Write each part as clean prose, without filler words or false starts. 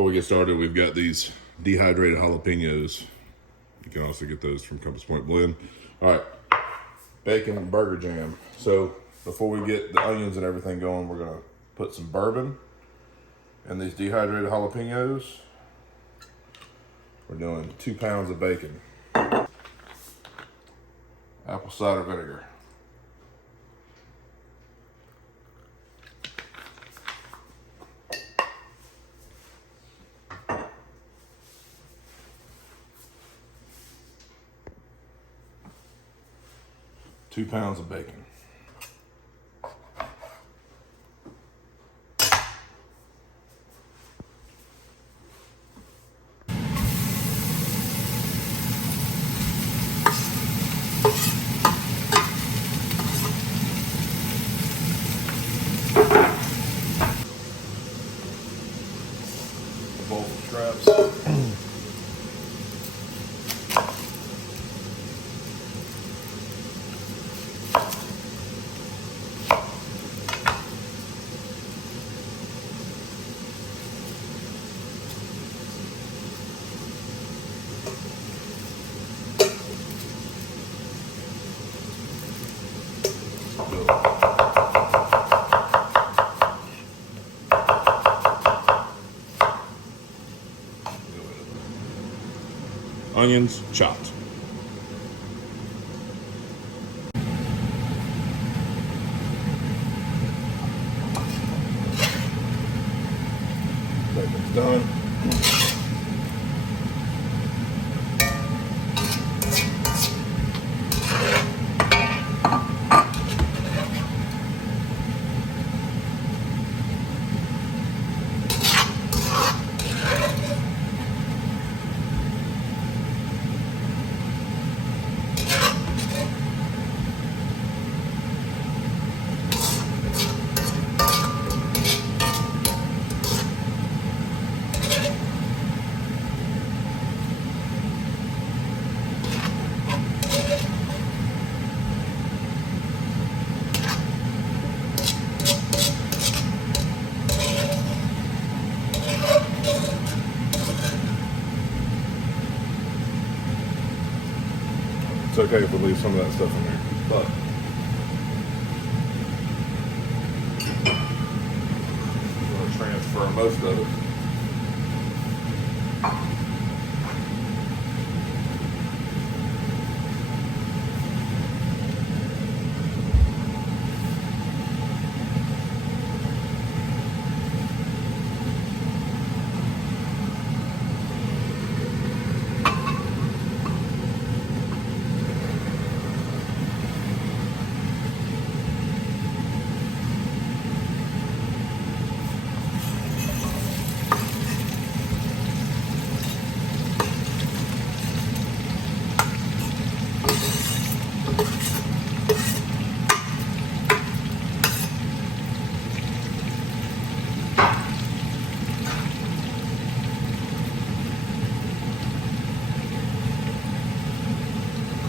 Before we get started, we've got these dehydrated jalapenos. You can also get those from Compass Point Blend. All right, bacon and burger jam. So before we get the onions and everything going, we're gonna put some bourbon and these dehydrated jalapenos. We're doing 2 pounds of bacon. Apple cider vinegar. Two pounds of bacon. A bowl of scraps. Onions chopped. Bacon's done. It's okay if we leave some of that stuff in there, but I'm going to transfer most of it.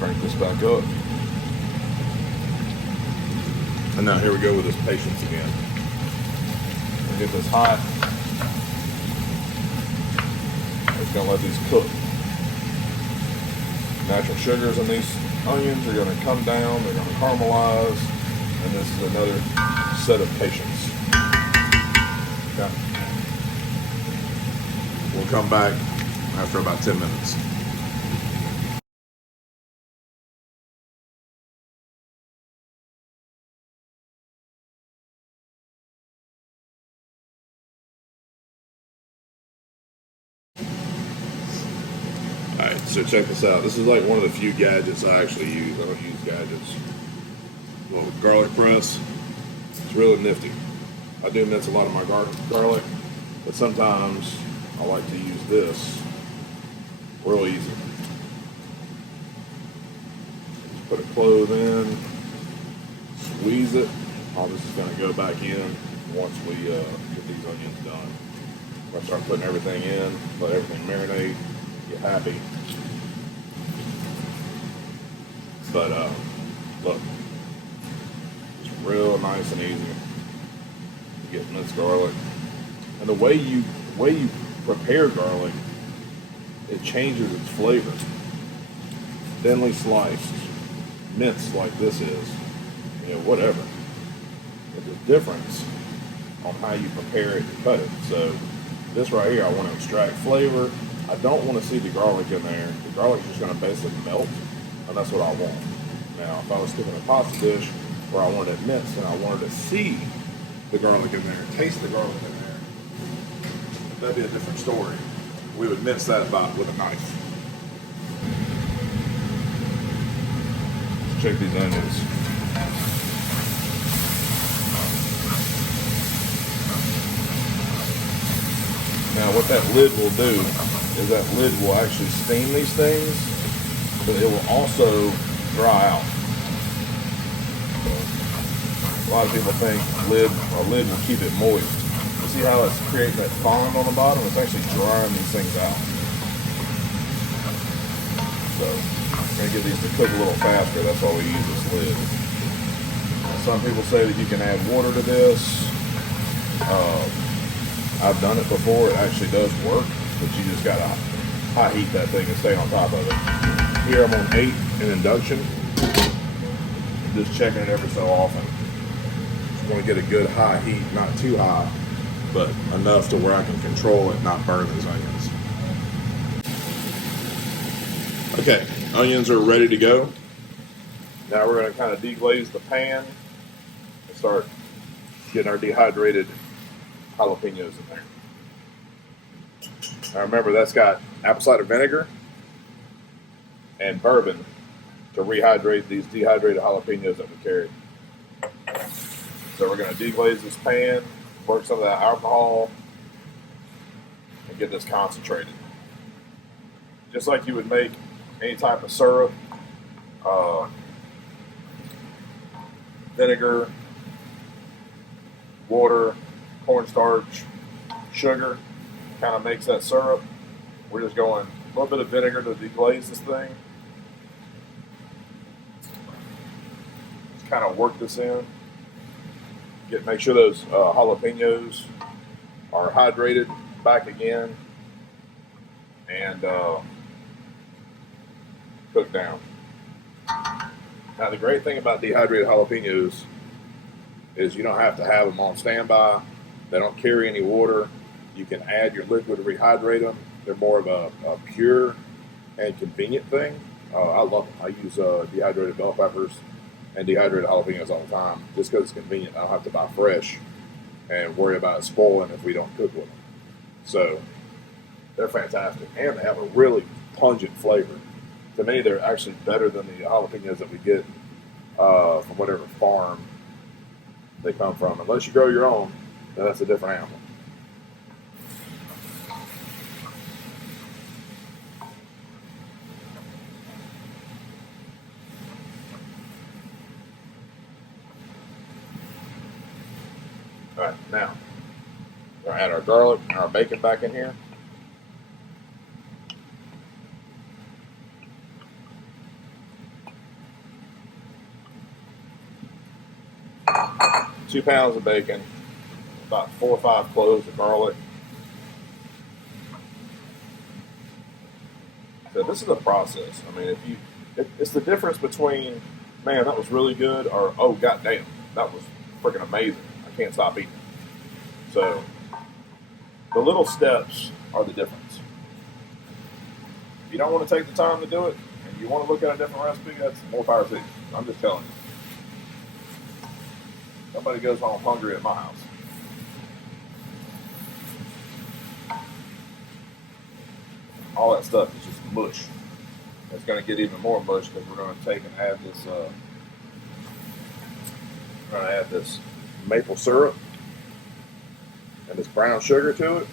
Crank this back up. And now here we go with this patience again. We'll get this hot. It's gonna let these cook. Natural sugars in these onions are gonna come down, they're gonna caramelize, and this is another set of patience. Okay. We'll come back after about 10 minutes. Alright, so check this out. This is like one of the few gadgets I actually use. I don't use gadgets. Little garlic press. It's really nifty. I do mince a lot of my garlic, but sometimes I like to use this real easy. Just put a clove in, squeeze it. All this is going to go back in once we get these onions done. I'm going to start putting everything in, let everything marinate. Get happy. But look, it's real nice and easy. You get minced garlic, and the way you prepare garlic, it changes its flavor. Thinly sliced, minced like this is, whatever. There's a difference on how you prepare it and cut it. So this right here, I want to extract flavor. I don't want to see the garlic in there. The garlic's just going to basically melt, and that's what I want. Now, if I was cooking a pasta dish where I wanted it minced and I wanted to see the garlic in there, taste the garlic in there, that'd be a different story. We would mince that about with a knife. Check these onions. Now what that lid will do is that lid will actually steam these things, but it will also dry out. So, a lot of people think a lid will keep it moist. You see how it's creating that fond on the bottom? It's actually drying these things out. So I'm going to get these to cook a little faster. That's why we use this lid. Now, some people say that you can add water to this. I've done it before. It actually does work, but you just got to high heat that thing and stay on top of it. Here I'm on 8 in induction. I'm just checking it every so often. Just want to get a good high heat, not too high, but enough to where I can control it, not burn these onions. Okay, onions are ready to go. Now we're going to kind of deglaze the pan and start getting our dehydrated jalapenos in there. Now remember, that's got apple cider vinegar and bourbon to rehydrate these dehydrated jalapenos that we carried. So we're going to deglaze this pan, work some of that alcohol, and get this concentrated. Just like you would make any type of syrup, vinegar, water, cornstarch, sugar, kind of makes that syrup. We're just going a little bit of vinegar to deglaze this thing. Just kind of work this in. Make sure those jalapenos are hydrated back again and cook down. Now the great thing about dehydrated jalapenos is you don't have to have them on standby. They don't carry any water. You can add your liquid to rehydrate them. They're more of a pure and convenient thing. I love them. I use dehydrated bell peppers and dehydrated jalapenos all the time just because it's convenient. I don't have to buy fresh and worry about it spoiling if we don't cook with them. So they're fantastic, and they have a really pungent flavor. To me, they're actually better than the jalapenos that we get from whatever farm they come from. Unless you grow your own, then that's a different animal. All right, now we're going to add our garlic and our bacon back in here. Two pounds of bacon, about 4 or 5 cloves of garlic. So this is a process. I mean, it's the difference between, man, that was really good, or oh, goddamn, that was freaking amazing. I can't stop eating it. So the little steps are the difference. If you don't want to take the time to do it, and you want to look at a different recipe, that's more power to you. I'm just telling you. Nobody goes home hungry at my house. All that stuff is just mush. It's going to get even more mush because we're going to take and add this. We're going to add this maple syrup and this brown sugar to it,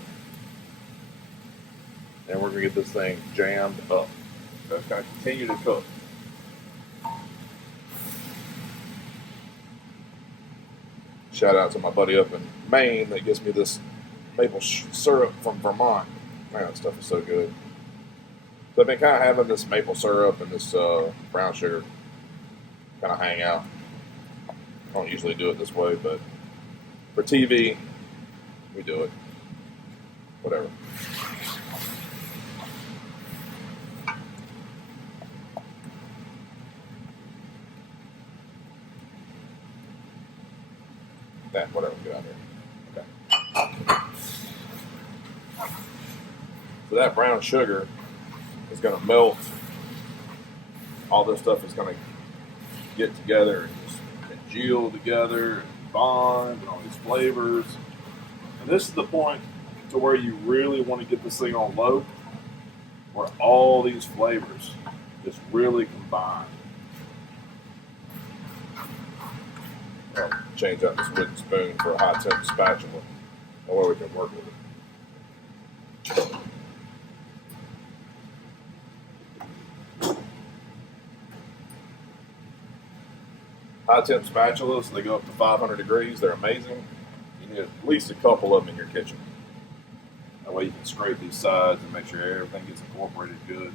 and we're going to get this thing jammed up. So it's going to continue to cook. Shout out to my buddy up in Maine that gives me this maple syrup from Vermont. Man, that stuff is so good. So I've been kind of having this maple syrup and this brown sugar kind of hang out. I don't usually do it this way, but for TV, we do it. whatever. That, whatever, get out here. Okay. So that brown sugar is going to melt. All this stuff is going to get together and just congeal together and bond and all these flavors. And this is the point to where you really want to get this thing on low, where all these flavors just really combine. I'll change out this wooden spoon for a high temp spatula. That way we can work with it. High temp spatulas, they go up to 500 degrees. They're amazing. You need at least a couple of them in your kitchen. That way you can scrape these sides and make sure everything gets incorporated good.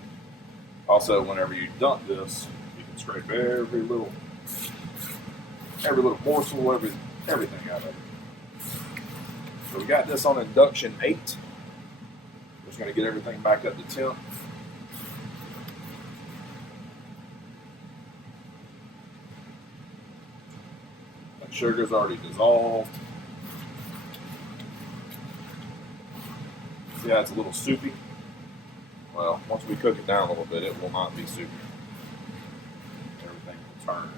Also, whenever you dump this, you can scrape every little morsel, everything out of it. So we got this on induction 8. We're just going to get everything back up to temp. That sugar's already dissolved. See how it's a little soupy? Well, once we cook it down a little bit, it will not be soupy. Everything will turn.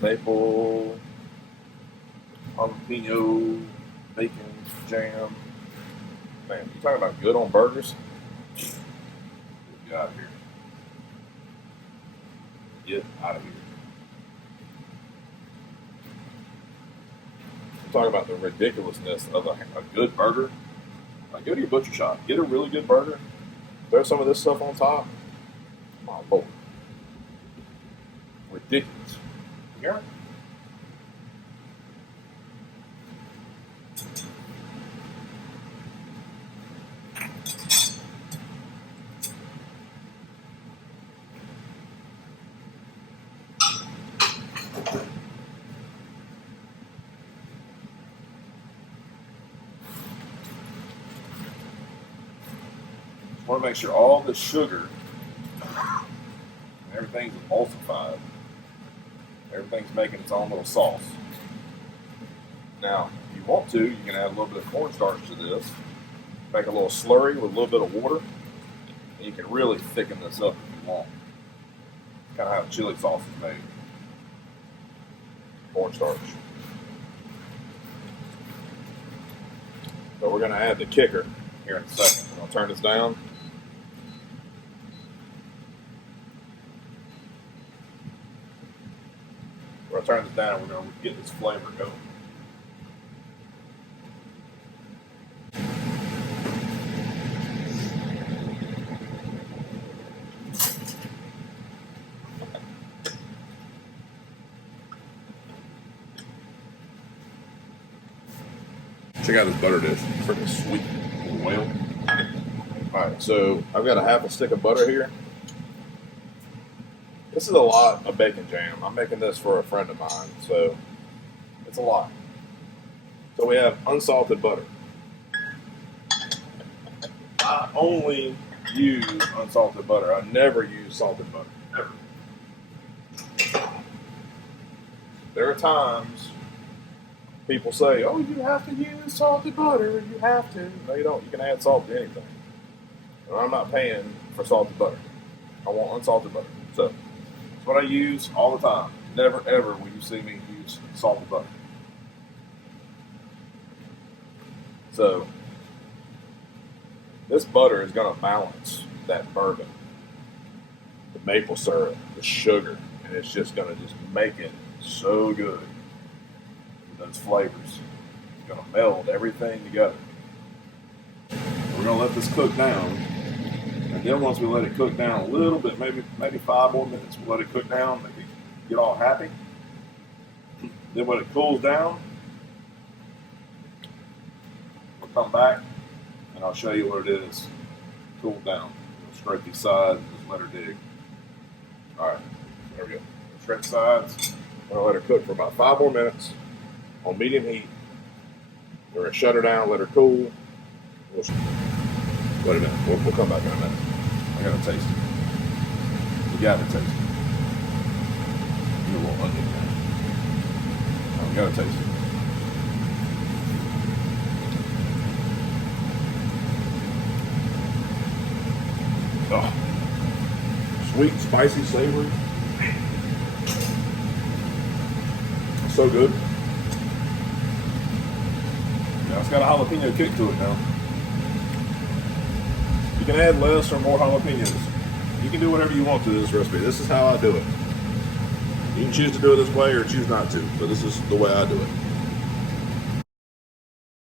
Maple, jalapeno, bacon, jam. Man, you talking about good on burgers? Get out of here. Get out of here. I'm talking about the ridiculousness of a good burger. Like, go to your butcher shop. Get a really good burger. Throw some of this stuff on top. My Lord. Ridiculous. Yeah. Just want to make sure all the sugar and everything's emulsified. Everything's making its own little sauce. Now, if you want to, you can add a little bit of cornstarch to this. Make a little slurry with a little bit of water. And you can really thicken this up if you want. Kind of how chili sauce is made. Cornstarch. So we're going to add the kicker here in a second. I'll turn this down. We're going to turn this down. We're going to get this flavor going. Check out this butter dish. It's freaking sweet. Whale. Alright, so I've got a half a stick of butter here. This is a lot of bacon jam. I'm making this for a friend of mine, so it's a lot. So we have unsalted butter. I only use unsalted butter. I never use salted butter. Never. There are times people say, oh, you have to use salted butter. You have to. No, you don't. You can add salt to anything. And I'm not paying for salted butter. I want unsalted butter. So that's what I use all the time. Never, ever will you see me use salted butter. So this butter is going to balance that bourbon, the maple syrup, the sugar, and it's just going to just make it so good. Those flavors. It's going to meld everything together. We're going to let this cook down. And then once we let it cook down a little bit, maybe 5 more minutes, we'll let it cook down, maybe get all happy. Then when it cools down, we'll come back and I'll show you what it is cooled down. We'll scrape these sides and just let her dig. Alright, there we go. Scrape the sides. I'm gonna let her cook for about 5 more minutes on medium heat. We're gonna shut her down, let her cool. Wait a minute. We'll come back in a minute. I gotta taste it. You gotta taste it. You a little onion now. You gotta taste it. Oh, sweet, spicy, savory. So good. Now it's got a jalapeno kick to it now. You can add less or more jalapenos. You can do whatever you want to this recipe. This is how I do it. You can choose to do it this way or choose not to, but this is the way I do it.